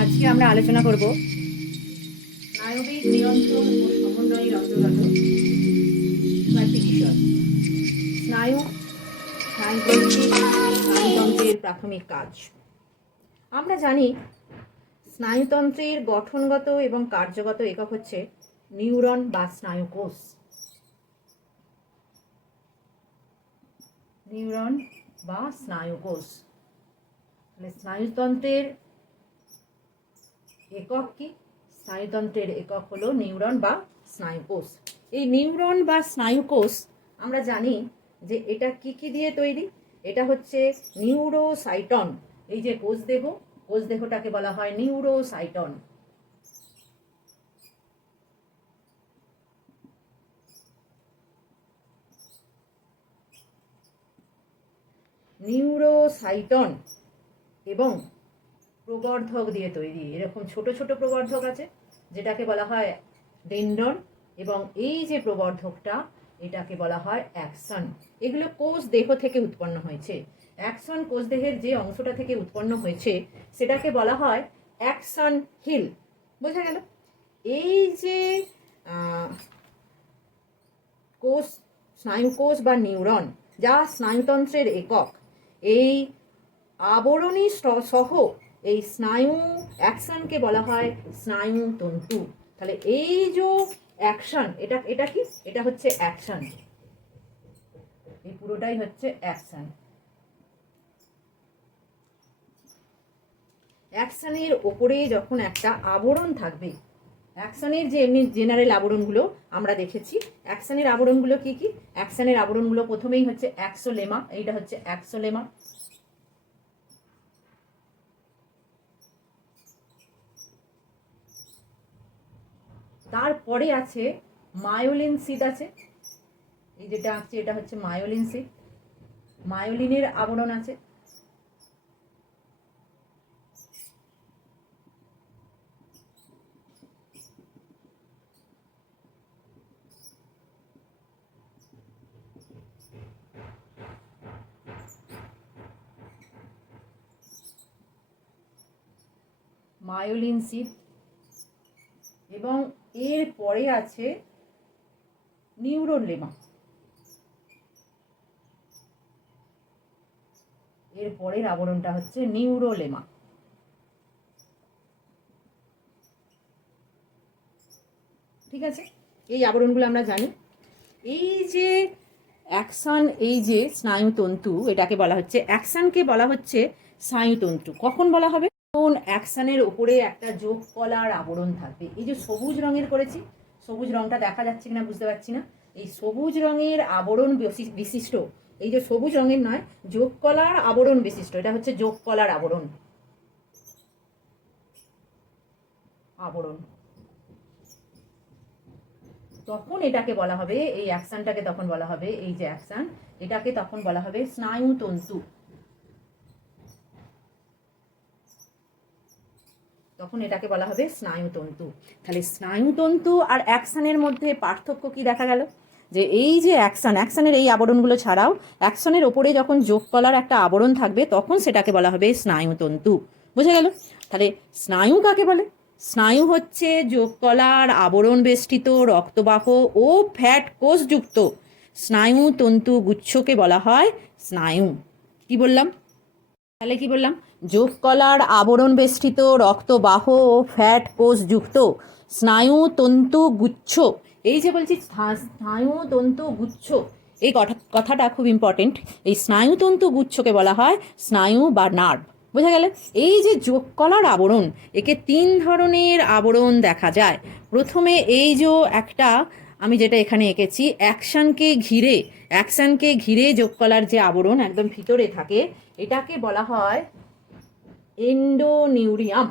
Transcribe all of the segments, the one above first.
আজকে আমরা আলোচনা করব স্নায়বিক নিয়ন্ত্রণ ও সমন্বয়ের অন্তর্গত কয়েকটি বিষয়। স্নায়ু, স্নায়ুগ্রন্থি, স্নায়ুতন্ত্রের প্রাথমিক কাজ। আমরা জানি স্নায়ুতন্ত্রের গঠনগত এবং কার্যগত একক হচ্ছে নিউরন বা স্নায়ুকোষ। নিউরন বা স্নায়ুকোষ। স্নায়ুতন্ত্রের একক কি? স্নায়ুতন্ত্রের একক হলো নিউরন বা স্নায়ুকোষ। এই নিউরন বা স্নায়ুকোষ আমরা জানি যে এটা কি কি দিয়ে তৈরি। এটা হচ্ছে নিউরোসাইটন। এই যে কোষদেহটাকে বলা হয় নিউরোসাইটন। নিউরোসাইটন এবং প্রবর্ধক দিয়ে তৈরি। এরকম ছোট ছোট প্রবর্ধক আছে যেটাকে বলা হয় ডেনড্রন, এবং এই যে প্রবর্ধকটা এটাকে বলা হয় অ্যাক্সন। এগুলো কোষ দেহ থেকে উৎপন্ন হয়েছে। অ্যাক্সন কোষ দেহের যে অংশটা থেকে উৎপন্ন হয়েছে সেটাকে বলা হয় অ্যাক্সন হিল। বোঝা গেল? এই যে কোষ, স্নায়ুকোষ বা নিউরন, যা স্নায়ুতন্ত্রের একক, এই আবরণী সহ এই স্নায়ু অ্যাকশনকে বলা হয় স্নায়ুতন্তু। তাহলে এই যে অ্যাকশন, এটা কি? এটা হচ্ছে অ্যাকশন। এই পুরোটাই হচ্ছে অ্যাকশন। অ্যাকশনের ওপরে যখন একটা আবরণ থাকবে, অ্যাকশনের যে এমনি জেনারেল আবরণগুলো আমরা দেখেছি, অ্যাকশনের আবরণগুলো কি কি? অ্যাকশনের আবরণগুলো প্রথমেই হচ্ছে অ্যাক্সোলেমা। এইটা হচ্ছে অ্যাক্সোলেমা। তারপরে আছে মায়োলিন সিদ আছে। এই যেটা আছে এটা হচ্ছে মায়োলিন সিদ। মায়োলিনের আবরণ আছে। মায়োলিন সিদ, এবং এর পরে আছে নিউরন লেমা। এর পরের আবরণটা হচ্ছে নিউরোলেমা। ঠিক আছে, এই আবরণগুলো আমরা জানি। এই যে অ্যাকশন, এই যে স্নায়ুতন্তু, এটাকে বলা হচ্ছে অ্যাকশনকে বলা হচ্ছে স্নায়ুতন্তু। কখন বলা হবে? কোন অ্যাকশনের উপরে একটা যোগ কলার আবরণ থাকবে। এই যে সবুজ রঙের করেছি, সবুজ রংটা দেখা যাচ্ছে কিনা বুঝতে পারছি না। এই সবুজ রঙের আবরণ বিশিষ্ট, এই যে সবুজ রঙের নয়, যোগ কলার আবরণ বিশিষ্ট, এটা হচ্ছে যোগ কলার আবরণ। আবরণ তখন এটাকে বলা হবে, এই অ্যাকশনটাকে তখন বলা হবে, এই যে অ্যাকশন, এটাকে তখন বলা হবে স্নায়ুতন্তু। তখন এটাকে বলা হবে স্নায়ুতন্তু। তাহলে স্নায়ুতন্তু আর অ্যাকশনের মধ্যে পার্থক্য কি দেখা গেল? যে এই যে অ্যাকশনের এই আবরণগুলো ছাড়াও অ্যাকশনের ওপরে যখন যোগ কলার একটা আবরণ থাকবে তখন সেটাকে বলা হবে স্নায়ুতন্তু। বুঝে গেল? তাহলে স্নায়ু কাকে বলে? স্নায়ু হচ্ছে যোগ কলার আবরণ বেষ্টিত রক্তবাহ ও ফ্যাট কোষযুক্ত স্নায়ুতন্তু গুচ্ছকে বলা হয় স্নায়ু। কি বললাম? তাহলে কি বললাম? যোগ কলার আবরণ বেষ্টিত রক্তবাহ ও ফ্যাট কোষযুক্ত স্নায়ুতন্তু গুচ্ছ। এই যে বলছি স্নায়ুতন্তু গুচ্ছ, এই কথাটা খুব ইম্পর্টেন্ট। এই স্নায়ুতন্তু গুচ্ছকে বলা হয় স্নায়ু বা নার্ভ। বোঝা গেল? এই যে যোগ কলার আবরণ, একে 3 ধরনের আবরণ দেখা যায়। প্রথমে এই যে একটা, আমি যেটা এখানে এঁকেছি, অ্যাকশনকে ঘিরে যোগ কলার যে আবরণ একদম ভিতরে থাকে, এটাকে বলা হয় এন্ডোনিউরিয়াম।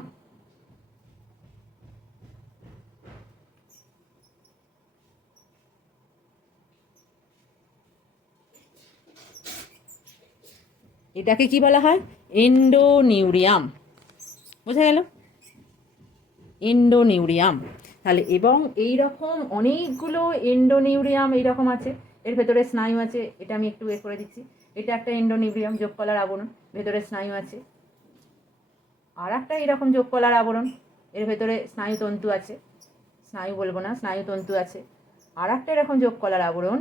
এটাকে কি বলা হয়? এন্ডোনিউরিয়াম। বোঝা গেল? এন্ডোনিউরিয়াম। তাহলে এবং এই রকম অনেকগুলো এন্ডোনিউরিয়াম এইরকম আছে, এর ভেতরে স্নায়ু আছে, এটা আমি একটু করে দিচ্ছি। এটা একটা এন্ডোনিউরিয়াম, যোগ কলার আবরণ, ভেতরে স্নায়ু আছে। আর একটা এরকম যোগ কলার আবরণ, এর ভেতরে স্নায়ুতন্তু আছে, স্নায়ু বলবো না, স্নায়ুতন্তু আছে। আর একটা এরকম যোগ কলার আবরণ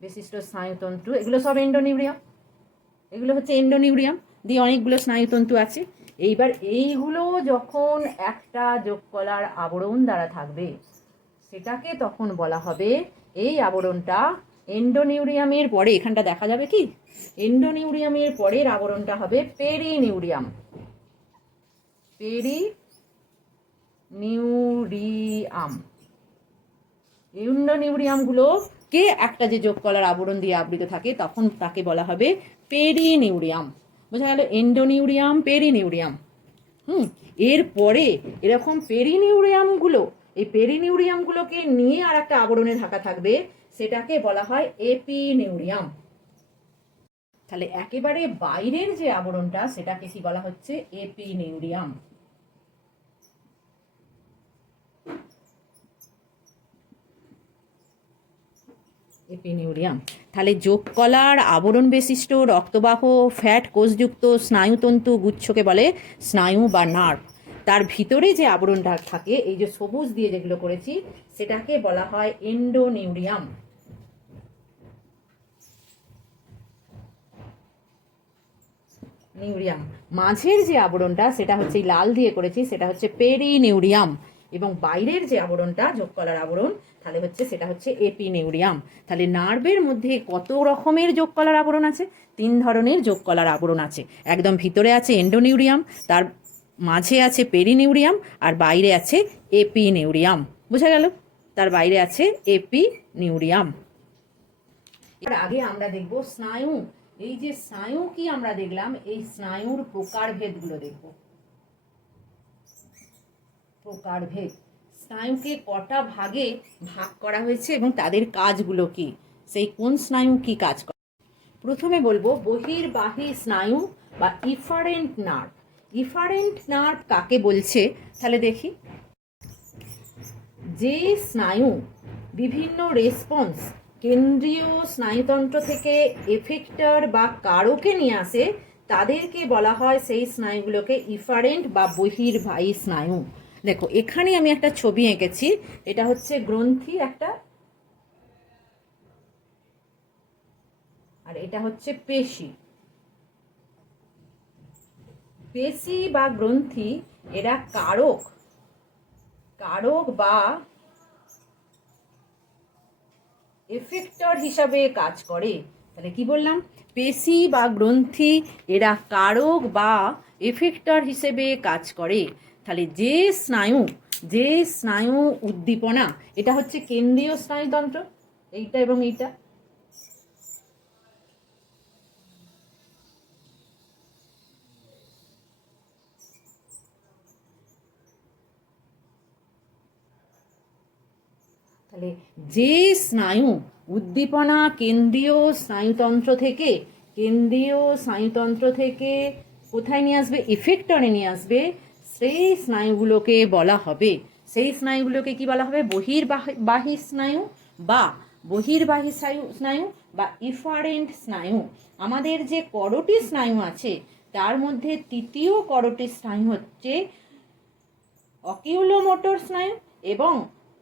বিশিষ্ট স্নায়ুতন্তু, এগুলো সব এন্ডোনিউরিয়াম, এগুলো হচ্ছে এন্ডোনিউরিয়াম দিয়ে অনেকগুলো স্নায়ুতন্তু আছে। এইবার এইগুলো যখন একটা যোগ কলার আবরণ দ্বারা থাকবে, সেটাকে তখন বলা হবে, এই আবরণটা এন্ডোনিউরিয়ামের পরে, এখানটা দেখা যাবে কি, এন্ডোনিউরিয়ামের পরের আবরণটা হবে পেরিনিউরিয়াম। পেরিনিউরিয়াম, এন্ডোনিউরিয়ামগুলোকে একটা যে যোগ কলার আবরণ দিয়ে আবৃত থাকে, তখন তাকে বলা হবে পেরিনিউরিয়াম। বোঝা গেল? এন্ডোনিউরিয়াম, পেরিনিউরিয়াম। এরপরে এরকম পেরিনিউরিয়ামগুলো, এই পেরিনিউরিয়ামগুলোকে নিয়ে আর একটা আবরণে ঢাকা থাকবে, সেটাকে বলা হয় এপিনিউরিয়াম। তাহলে একেবারে বাইরের যে আবরণটা, সেটাকে কি বলা হচ্ছে? এপিনিউরিয়াম। এপিনিউরিয়াম। তাহলে যোগ কলার আবরণ বিশিষ্ট রক্তবাহ ফ্যাট কোষযুক্ত স্নায়ুতন্তু গুচ্ছকে বলে স্নায়ু বা নার্ভ। তার ভিতরে যে আবরণটা থাকে, এই যে সবুজ দিয়ে যেগুলো করেছি, সেটাকে বলা হয় এন্ডোনিউরিয়াম। নিউরিয়াম। মাঝের যে আবরণটা, সেটা হচ্ছে লাল দিয়ে করেছি, সেটা হচ্ছে পেরিনিউরিয়াম। এবং বাইরের যে আবরণটা, যোগ কলার আবরণ, তাহলে হচ্ছে সেটা হচ্ছে এপিনিউরিয়াম। তাহলে নার্ভের মধ্যে কত রকমের যোগ কলার আবরণ আছে? 3 ধরনের যোগ কলার আবরণ আছে। একদম ভিতরে আছে এন্ডোনিউরিয়াম, তার মাঝে আছে পেরিনিউরিয়াম, আর বাইরে আছে এপিনিউরিয়াম। বোঝা গেল? তার বাইরে আছে এপিনিউরিয়াম। এর আগে আমরা দেখব স্নায়ু। এই যে স্নায়ু কি আমরা দেখলাম, এই স্নায়ুর প্রকারভেদগুলো দেখব। প্রকারভেদ, স্নায়ুকে কটা ভাগে ভাগ করা হয়েছে এবং তাদের কাজগুলো কি, সেই কোন স্নায়ু কি কাজ করে। প্রথমে বলবো বহির্বাহী স্নায়ু বা ইফারেন্ট নার্ভ। ইফারেন্ট নার্ভ কাকে বলছে তাহলে দেখি। যে স্নায়ু বিভিন্ন রেসপন্স কেন্দ্রীয় স্নায়ুতন্ত্র থেকে এফেক্টর বা কারকে নিয়ে আসে, তাদেরকে বলা হয়, সেই স্নায়ুগুলোকে ইফারেন্ট বা বহির্বাহী স্নায়ু। দেখো এখানে আমি একটা ছবি এঁকেছি, এটা হচ্ছে গ্রন্থি একটা, আর এটা হচ্ছে পেশি। পেশি বা গ্রন্থি এরা কারক বা এফেক্টর হিসাবে কাজ করে। তাহলে কি বললাম? পেশি বা গ্রন্থি এরা কারক বা এফেক্টর হিসেবে কাজ করে। তাহলে যে স্নায়ু উদ্দীপনা, এটা হচ্ছে কেন্দ্রীয় স্নায়ুতন্ত্র, এইটা এবং এইটা। তাহলে যে স্নায়ু উদ্দীপনা কেন্দ্রীয় স্নায়ুতন্ত্র থেকে কোথায় নিয়ে আসবে? ইফেক্টরে নিয়ে আসবে। সেই স্নায়ুগুলোকে বলা হবে, সেই স্নায়ুগুলোকে কি বলা হবে? বহির্বাহী স্নায়ু বা ইফারেন্ট স্নায়ু। আমাদের যে করোটি স্নায়ু আছে, তার মধ্যে তৃতীয় করোটি স্নায়ু হচ্ছে অকিউলোমোটর স্নায়ু, এবং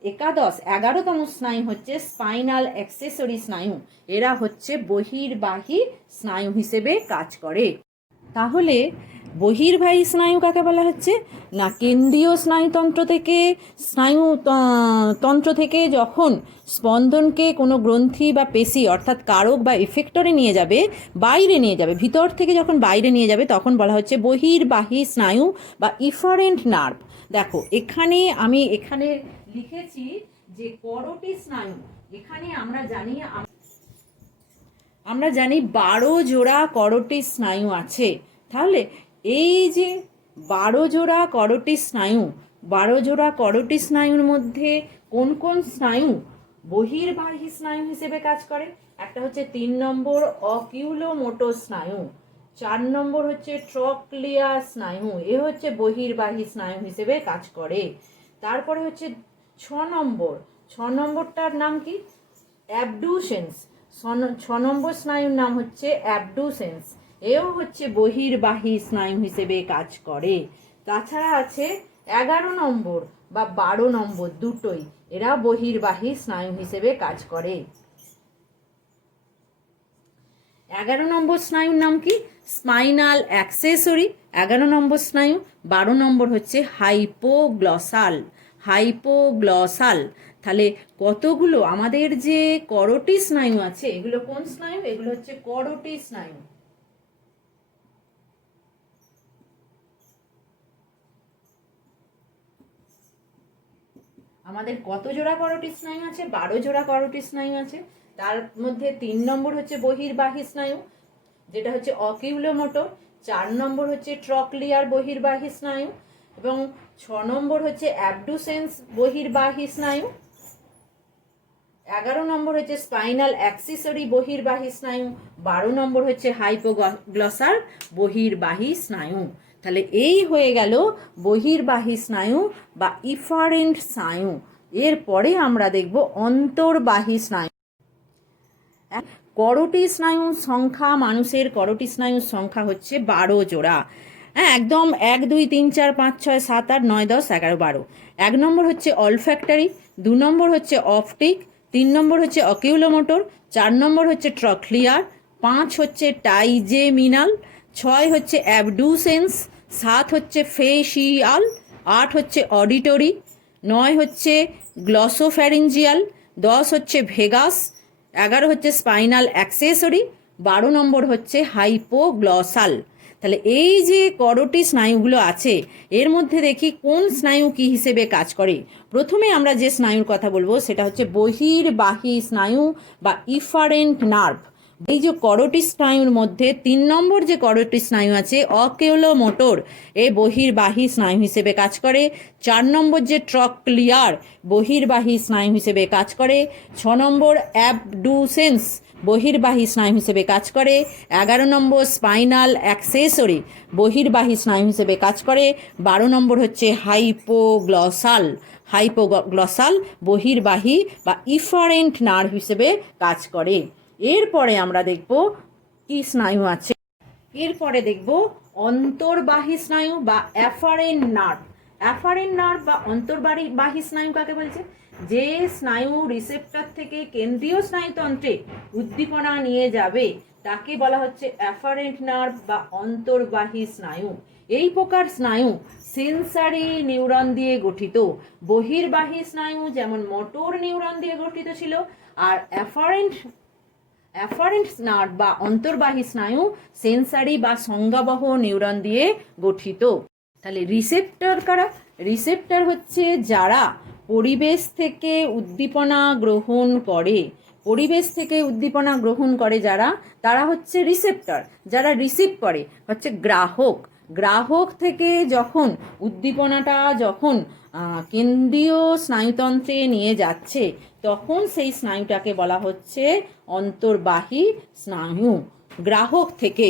11তম স্নায়ু হচ্ছে স্পাইনাল অ্যাক্সেসরি স্নায়ু। এরা হচ্ছে বহির্বাহী স্নায়ু হিসেবে কাজ করে। তাহলে বহির্বাহী স্নায়ু কাকে বলা হচ্ছে না? কেন্দ্রীয় স্নায়ুতন্ত্র থেকে যখন স্পন্দনকে কোনো গ্রন্থি বা পেশি অর্থাৎ কারক বা এফেক্টরে বাইরে নিয়ে যাবে, ভিতর থেকে যখন বাইরে নিয়ে যাবে, তখন বলা হচ্ছে বহির্বাহী স্নায়ু বা ইফারেন্ট নার্ভ। দেখো আমি এখানে লিখেছি যে করোটি স্নায়ু, এখানে আমরা জানি 12 জোড়া করোটি স্নায়ু আছে। তাহলে এই যে 12 জোড়া করোটি স্নায়ুর মধ্যে কোন কোন স্নায়ু বহির্বাহী স্নায়ু হিসেবে কাজ করে? একটা হচ্ছে 3 নম্বর অকিউলোমোটর স্নায়ু, 4 নম্বর হচ্ছে ট্রক্লিয়ার স্নায়ু, এ হচ্ছে বহির্বাহী স্নায়ু হিসেবে কাজ করে। তারপরে হচ্ছে 6 নম্বরটার নাম কি? অ্যাবডুসেন্স। 6 নম্বর স্নায়ুর নাম হচ্ছে অ্যাবডুসেন্স, এও হচ্ছে বহির্বাহী স্নায়ু হিসেবে কাজ করে। তাছাড়া আছে 11 নম্বর বা 12 নম্বর, দুটোই এরা বহির্বাহী স্নায়ু হিসেবে কাজ করে। 11 নম্বর স্নায়ুর নাম কি? স্পাইনাল অ্যাক্সেসরি 11 নম্বর স্নায়ু। 12 নম্বর হচ্ছে হাইপোগ্লসাল, হাইপোগ্লসাল। তাহলে কতগুলো আমাদের যে করোটি স্নায়ু আছে, এগুলো কোন স্নায়ু? এগুলো হচ্ছে করোটি স্নায়ু। আমাদের কত জোড়া করোটি স্নায়ু আছে? 12 জোড়া করোটি স্নায়ু আছে। তার মধ্যে 3 নম্বর হচ্ছে বহির্বাহী স্নায়ু, যেটা হচ্ছে অকিউলোমোটর। 4 নম্বর হচ্ছে ট্রক্লিয়ার বহির্বাহী স্নায়ু, এবং 6 নম্বর হচ্ছে অ্যাবডুসেন্স বহির্বাহী স্নায়ু। 11 নম্বর হচ্ছে স্পাইনাল অ্যাক্সেসরি বহির্বাহী স্নায়ু। 12 নম্বর হচ্ছে হাইপোগ্লসাল বহির্বাহী স্নায়ু। তাহলে এই হয়ে গেল বহির্বাহী স্নায়ু বা ইফারেন্ট স্নায়ু। এরপরে আমরা দেখব অন্তর্বাহী স্নায়ু। করোটি স্নায়ুর সংখ্যা, মানুষের করোটি স্নায়ুর সংখ্যা হচ্ছে 12 জোড়া। হ্যাঁ, একদম 1 2 3 4 5 6 7 8 9 10 11 12। 1 নম্বর হচ্ছে অলফ্যাক্টরি, 2 নম্বর হচ্ছে অপটিক, 3 নম্বর হচ্ছে অকিউলোমোটর, 4 নম্বর হচ্ছে ট্রক্লিয়ার, 5 হচ্ছে টাইজেমিনাল, 6 হচ্ছে অ্যাবডুসেন্স, 7 হচ্ছে ফেসিয়াল, 8 হচ্ছে অডিটরি, 9 হচ্ছে গ্লসোফ্যারিঞ্জিয়াল, 10 হচ্ছে ভেগাস, 11 হচ্ছে স্পাইনাল অ্যাক্সেসরি, 12 নম্বর হচ্ছে হাইপোগ্লসাল। তাহলে এই যে করোটি স্নায়ুগুলো আছে, এর মধ্যে দেখি কোন স্নায়ু কি হিসেবে কাজ করে। প্রথমে আমরা যে স্নায়ুর কথা বলবো সেটা হচ্ছে বহির্বাহী স্নায়ু বা ইফারেন্ট নার্ভ। এই যে করোটি স্নায়ুর মধ্যে 3 নম্বর যে করোটি স্নায়ু আছে অকিউলোমোটর, এ বহির্বাহী স্নায়ু হিসেবে কাজ করে। 4 নম্বর যে ট্রক্লিয়ার বহির্বাহী স্নায়ু হিসেবে কাজ করে। 6 নম্বর অ্যাবডুসেন্স বহির্বাহী স্নায়ু হিসেবে কাজ করে। 11 নম্বর স্পাইনাল অ্যাক্সেসরি বহির্বাহী স্নায়ু হিসেবে কাজ করে। 12 নম্বর হচ্ছে হাইপোগ্লসাল, হাইপোগ্লসাল বহির্বাহী বা ইফারেন্ট নার্ভ হিসেবে কাজ করে। এরপরে আমরা দেখব কি স্নায়ু আছে। এরপরে দেখব অন্তর্বাহী স্নায়ু বা অ্যাফারেন্ট নার্ভ। অ্যাফারেন্ট নার্ভ বা অন্তর্বাহী স্নায়ু কাকে বলছে? যে স্নায়ু রিসেপ্টর থেকে কেন্দ্রীয় স্নায়ুতন্ত্রে উদ্দীপনা নিয়ে যাবে তাকে বলা হচ্ছে অ্যাফারেন্ট নার্ভ বা অন্তর্বাহী স্নায়ু। এই প্রকার স্নায়ু সেন্সারি নিউরন দিয়ে গঠিত। বহির্বাহী স্নায়ু যেমন মোটর নিউরন দিয়ে গঠিত ছিল, আর অ্যাফারেন্ট নার্ভ বা অন্তর্বাহী স্নায়ু সেন্সারি বা সংজ্ঞাবহ নিউরন দিয়ে গঠিত। তাহলে রিসেপ্টর কারা? রিসেপ্টর হচ্ছে যারা পরিবেশ থেকে উদ্দীপনা গ্রহণ করে। পরিবেশ থেকে উদ্দীপনা গ্রহণ করে যারা, তারা হচ্ছে রিসেপ্টর। যারা রিসিভ করে হচ্ছে গ্রাহক। গ্রাহক থেকে যখন উদ্দীপনাটা যখন কেন্দ্রীয় স্নায়ুতন্ত্রে নিয়ে যাচ্ছে, তখন সেই স্নায়ুটাকে বলা হচ্ছে অন্তর্বাহী স্নায়ু। গ্রাহক থেকে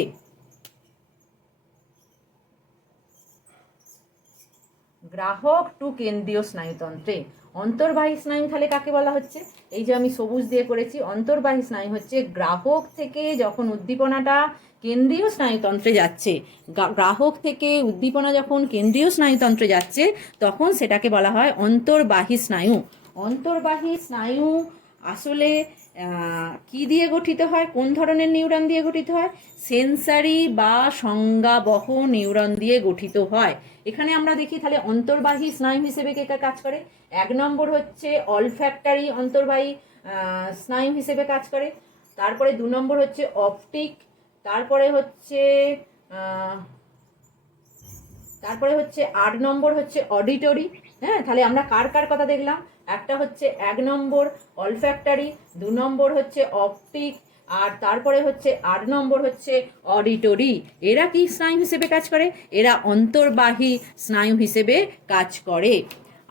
গ্রাহক টু কেন্দ্রীয় স্নায়ুতন্ত্রে। অন্তর্বাহী স্নায়ু তাহলে কাকে বলা হচ্ছে? এই যে আমি সবুজ দিয়ে করেছি, অন্তর্বাহী স্নায়ু হচ্ছে গ্রাহক থেকে যখন উদ্দীপনাটা কেন্দ্রীয় স্নায়ুতন্ত্রে যাচ্ছে, গ্রাহক থেকে উদ্দীপনা যখন কেন্দ্রীয় স্নায়ুতন্ত্রে যাচ্ছে, তখন সেটাকে বলা হয় অন্তর্বাহী স্নায়ু। অন্তর্বাহী স্নায়ু আসলে কি দিয়ে গঠিত হয়? কোন ধরনের নিউরন দিয়ে গঠিত হয়? সেন্সারি বা সংজ্ঞাবহ নিউরন দিয়ে গঠিত হয়। এখানে আমরা দেখি তাহলে অন্তর্বাহী স্নায়ু হিসেবে কে কাজ করে। 1 নম্বর হচ্ছে অলফ্যাক্টরি অন্তর্বাহী স্নায়ু হিসেবে কাজ করে। তারপরে 2 নম্বর হচ্ছে অপটিক, তারপরে হচ্ছে 8 নম্বর হচ্ছে অডিটরি। হ্যাঁ, তাহলে আমরা কার কার কথা দেখলাম? একটা হচ্ছে 1 নম্বর অলফ্যাক্টরি, 2 নম্বর হচ্ছে অপটিক, আর তারপরে হচ্ছে 8 নম্বর হচ্ছে অডিটরি। এরা কি স্নায়ু হিসেবে কাজ করে? এরা অন্তর্বাহী স্নায়ু হিসেবে কাজ করে।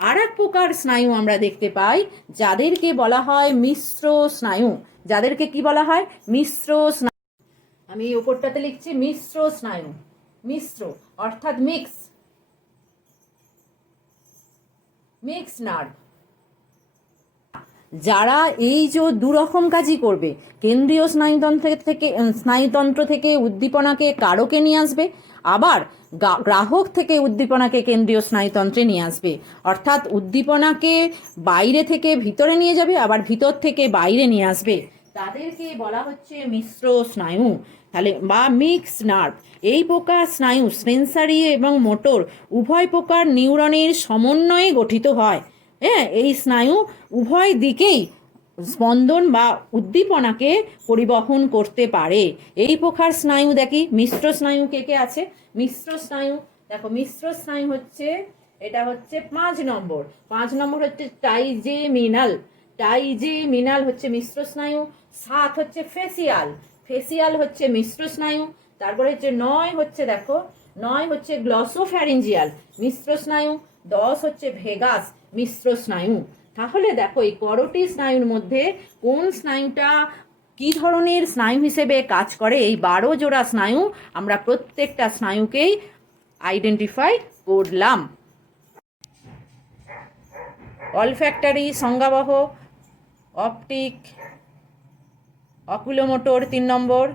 আর এক প্রকার স্নায়ু আমরা দেখতে পাই যাদেরকে বলা হয় মিশ্র স্নায়ু। যাদেরকে কি বলা হয়? মিশ্র স্নায়ু। আমি এই উপরটাতে লিখছি মিশ্র স্নায়ু। মিশ্র অর্থাৎ মিক্স নার্ভ। যারা এই যে দুরকম কাজই করবে, কেন্দ্রীয় স্নায়ুতন্ত্র থেকে উদ্দীপনাকে কারকে নিয়ে আসবে, আবার গ্রাহক থেকে উদ্দীপনাকে কেন্দ্রীয় স্নায়ুতন্ত্রে নিয়ে আসবে। অর্থাৎ উদ্দীপনাকে বাইরে থেকে ভিতরে নিয়ে যাবে, আবার ভিতর থেকে বাইরে নিয়ে আসবে। তাদেরকে বলা হচ্ছে মিশ্র স্নায়ু, তাহলে বা মিক্স নার্ভ। এই প্রকার স্নায়ু সেন্সারি এবং মোটর উভয় প্রকার নিউরনের সমন্বয়ে গঠিত হয়। হ্যাঁ, এই স্নায়ু উভয় দিকেই স্পন্দন বা উদ্দীপনাকে পরিবহন করতে পারে। এই প্রকার স্নায়ু দেখি মিশ্র স্নায়ু কে কে আছে। মিশ্র স্নায়ু দেখো, মিশ্র স্নায়ু হচ্ছে, এটা হচ্ছে 5 নম্বর। 5 নম্বর হচ্ছে টাইজেমিনাল হচ্ছে মিশ্র স্নায়ু। 7 হচ্ছে ফেসিয়াল হচ্ছে মিশ্র স্নায়ু। তারপরে হচ্ছে 9 হচ্ছে, দেখো 9 হচ্ছে গ্লসোফ্যারিঞ্জিয়াল মিশ্র স্নায়ু। 10 হচ্ছে ভেগাস মিশ্র স্নায়ু। তাহলে দেখো এই করোটি স্নায়ুর মধ্যে কোন স্নায়ুটা কি ধরনের স্নায়ু হিসেবে কাজ করে, এই 12 জোড়া স্নায়ু আমরা প্রত্যেকটা স্নায়ুকেই আইডেন্টিফাই করলাম। অলফ্যাক্টরি সংজ্ঞাবহ, অপটিক, অকুলোমোটর 3 নম্বর,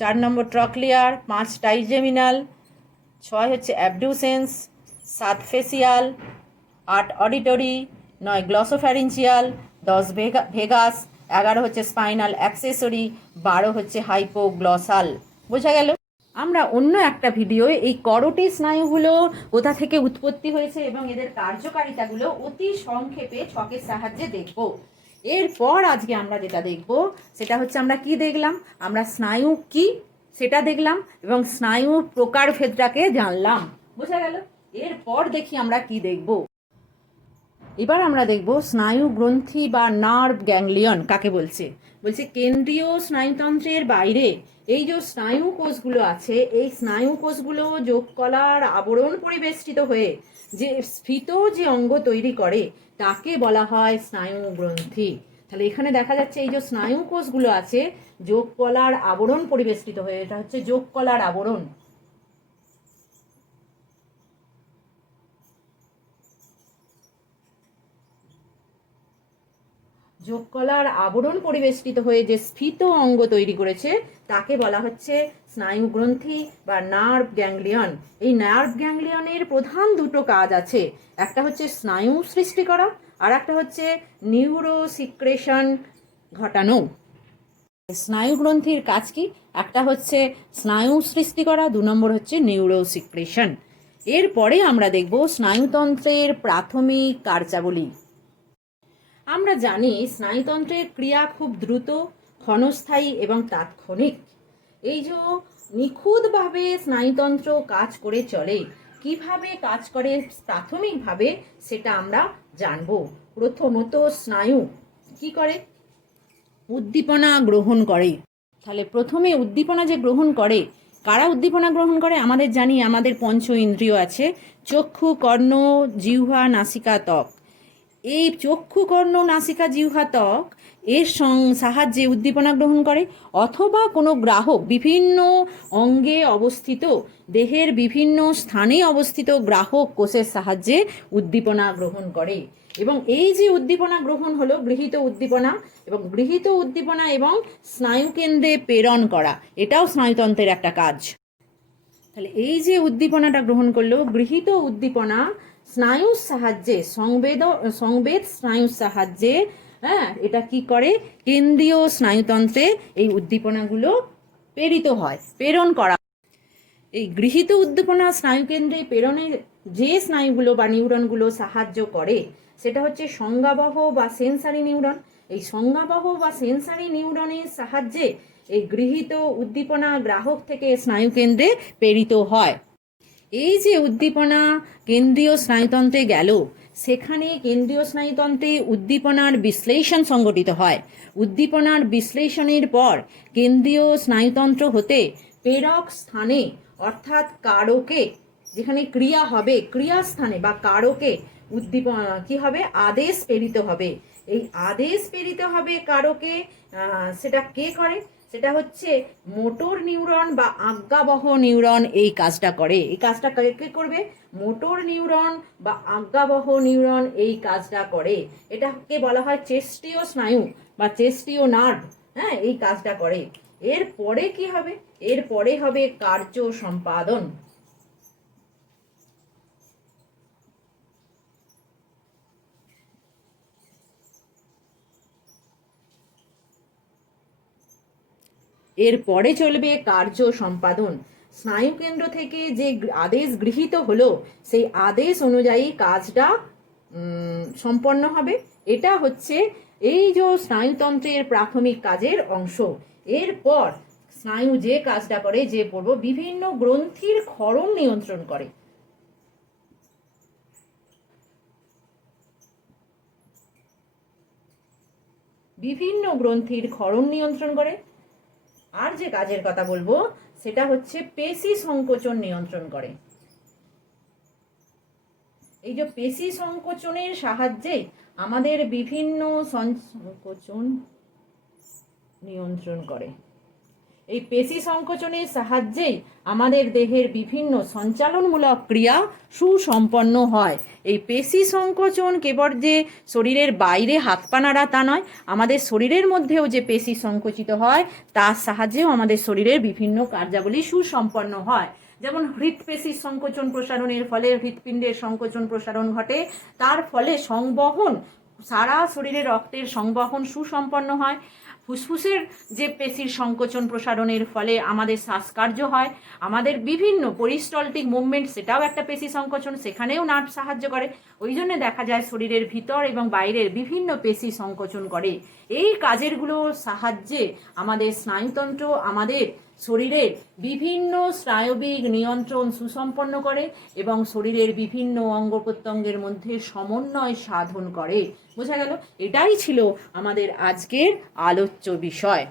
4 নম্বর ট্রক্লিয়ার, 5 টাইজেমিনাল, 6 হচ্ছে অ্যাবডিউসেন্স, 7 ফেসিয়াল, 8 অডিটরি, 9 গ্লসোফ্যারিঞ্জিয়াল, 10 ভেগাস, 11 হচ্ছে স্পাইনাল অ্যাক্সেসরি, 12 হচ্ছে হাইপোগ্লসাল। বোঝা গেল? আমরা অন্য একটা ভিডিওয়ে এই করোটি স্নায়ুগুলো কোথা থেকে উৎপত্তি হয়েছে এবং এদের কার্যকারিতাগুলো অতি সংক্ষেপে ছকের সাহায্যে দেখব। এরপর আজকে আমরা যেটা দেখব সেটা হচ্ছে, আমরা কি দেখলাম, আমরা স্নায়ু কি সেটা দেখলাম এবং স্নায়ুর প্রকারভেদটাকে জানলাম। বোঝা গেল? এরপর দেখি আমরা কি দেখব। এবার আমরা দেখব স্নায়ু গ্রন্থি বা নার্ভ গ্যাংলিয়ন কাকে বলছে। বলছে কেন্দ্রীয় স্নায়ুতন্ত্রের বাইরে এই যে স্নায়ু কোষগুলো আছে, এই স্নায়ু কোষগুলো যোগকলার আবরণ পরিবেষ্টিত হয়ে যে স্ফীত যে অঙ্গ তৈরি করে তাকে বলা হয় স্নায়ু গ্রন্থি। তাহলে এখানে দেখা যাচ্ছে এই যে স্নায়ু কোষগুলো আছে যোগকলার আবরণ পরিবেষ্টিত হয়ে, এটা হচ্ছে যোগকলার আবরণ। যোগকলার আবরণ পরিবেষ্টিত হয়ে যে স্ফীত অঙ্গ তৈরি করেছে তাকে বলা হচ্ছে স্নায়ু গ্রন্থি বা নার্ভ গ্যাংলিয়ন। এই নার্ভ গ্যাংলিয়নের প্রধান দুটো কাজ আছে, একটা হচ্ছে স্নায়ু সৃষ্টি করা আর একটা হচ্ছে নিউরো সিক্রেশন ঘটানো। স্নায়ু গ্রন্থির কাজ কি? একটা হচ্ছে স্নায়ু সৃষ্টি করা, 2 নম্বর হচ্ছে নিউরো সিক্রেশন। এরপরে আমরা দেখব স্নায়ুতন্ত্রের প্রাথমিক কার্যাবলী। আমরা জানি স্নায়ুতন্ত্রের ক্রিয়া খুব দ্রুত, ক্ষণস্থায়ী এবং তাৎক্ষণিক। এই যে নিখুঁতভাবে স্নায়ুতন্ত্র কাজ করে চলে, কিভাবে কাজ করে প্রাথমিকভাবে সেটা আমরা জানব। প্রথমত স্নায়ু কি করে? উদ্দীপনা গ্রহণ করে। তাহলে প্রথমে উদ্দীপনা যে গ্রহণ করে, কারা উদ্দীপনা গ্রহণ করে? আমাদের জানি আমাদের পঞ্চ ইন্দ্রিয় আছে, চক্ষু, কর্ণ, জিহ্বা, নাসিকা, ত্বক। এই চক্ষু, কর্ণ, নাসিকা, জিহ্বা, ত্বক এর সাহায্যে উদ্দীপনা গ্রহণ করে, অথবা কোনো গ্রাহক বিভিন্ন অঙ্গে অবস্থিত, দেহের বিভিন্ন স্থানে অবস্থিত গ্রাহক কোষের সাহায্যে উদ্দীপনা গ্রহণ করে। এবং এই যে উদ্দীপনা গ্রহণ হলো গৃহীত উদ্দীপনা, এবং গৃহীত উদ্দীপনা এবং স্নায়ুকেন্দ্রে প্রেরণ করা, এটাও স্নায়ুতন্ত্রের একটা কাজ। তাহলে এই যে উদ্দীপনাটা গ্রহণ করলো, গৃহীত উদ্দীপনা স্নায়ুর সাহায্যে, সংবেদ স্নায়ুর সাহায্যে, হ্যাঁ, এটা কি করে? কেন্দ্রীয় স্নায়ুতন্ত্রে এই উদ্দীপনাগুলো প্রেরণ করা। এই গৃহীত উদ্দীপনা স্নায়ুকেন্দ্রে প্রেরণে যে স্নায়ুগুলো বা নিউরনগুলো সাহায্য করে সেটা হচ্ছে সংজ্ঞাবহ বা সেন্সারি নিউরন। এই সংজ্ঞাবহ বা সেন্সারি নিউরনের সাহায্যে এই গৃহীত উদ্দীপনা গ্রাহক থেকে স্নায়ুকেন্দ্রে প্রেরিত হয়। এই যে উদ্দীপনা কেন্দ্রীয় স্নায়ুতন্ত্রে গেল, সেখানে কেন্দ্রীয় স্নায়ুতন্ত্রে উদ্দীপনার বিশ্লেষণ সংঘটিত হয়। উদ্দীপনার বিশ্লেষণের পর কেন্দ্রীয় স্নায়ুতন্ত্র হতে প্রেরক স্থানে, অর্থাৎ কারকে, যেখানে ক্রিয়া হবে ক্রিয়াস্থানে বা কারকে উদ্দীপনা কি হবে? আদেশ প্রেরিত হবে। এই আদেশ প্রেরিত হবে কারকে, সেটা কে করে? সেটা হচ্ছে মোটর নিউরন বা আজ্ঞাবহ নিউরন এই কাজটা করে। এই কাজটা কে করবে? মোটর নিউরন বা আজ্ঞাবহ নিউরন এই কাজটা করে। এটাকে বলা হয় চেস্টীয় স্নায়ু বা চেস্টীয় নার্ভ। হ্যাঁ, এই কাজটা করে। এরপরে কি হবে? এরপরে হবে কার্য সম্পাদন। এরপরে চলবে কার্য সম্পাদন। স্নায়ুকেন্দ্র থেকে যে আদেশ গৃহীত হলো সেই আদেশ অনুযায়ী কাজটা সম্পন্ন হবে। এটা হচ্ছে এই যে স্নায়ুতন্ত্রের প্রাথমিক কাজের অংশ। এরপর স্নায়ু যে কাজটা করে, যে পড়ব, বিভিন্ন গ্রন্থির ক্ষরণ নিয়ন্ত্রণ করে। বিভিন্ন গ্রন্থির ক্ষরণ নিয়ন্ত্রণ করে। আর যে কাজের কথা বলবো সেটা হচ্ছে পেশি সংকোচন নিয়ন্ত্রণ করে। এই যে পেশি সংকোচনের সাহায্যে আমাদের বিভিন্ন সংকোচন নিয়ন্ত্রণ করে। এই পেশি সংকোচনের সাহায্যেই আমাদের দেহের বিভিন্ন সঞ্চালনমূলক ক্রিয়া সুসম্পন্ন হয়। এই পেশি সংকোচন কেবল যে শরীরের বাইরে হাত পা নাড়া তা নয়, আমাদের শরীরের মধ্যেও যে পেশি সংকোচিত হয় তার সাহায্যেও আমাদের শরীরের বিভিন্ন কার্যাবলী সুসম্পন্ন হয়। যেমন হৃৎপেশির সংকোচন প্রসারণের ফলে হৃৎপিণ্ডের সংকোচন প্রসারণ ঘটে, তার ফলে সংবহন, সারা শরীরে রক্তের সংবহন সুসম্পন্ন হয়। ফুসফুসের যে পেশির সংকোচন প্রসারণের ফলে আমাদের শ্বাসকার্য হয়। আমাদের বিভিন্ন পরিস্টলটিক মুভমেন্ট, সেটাও একটা পেশি সংকোচন, সেখানেও নার্ভ সাহায্য করে। ওই জন্য দেখা যায় শরীরের ভিতর এবং বাইরের বিভিন্ন পেশি সংকোচন করে। এই কাজেরগুলোর সাহায্যে আমাদের স্নায়ুতন্ত্র আমাদের শরীরের বিভিন্ন স্নায়বিক নিয়ন্ত্রণ সুসম্পন্ন করে এবং শরীরের বিভিন্ন অঙ্গ প্রত্যঙ্গের মধ্যে সমন্বয় সাধন করে। বোঝা গেল? এটাই ছিল আমাদের আজকের আলোচ্য বিষয়।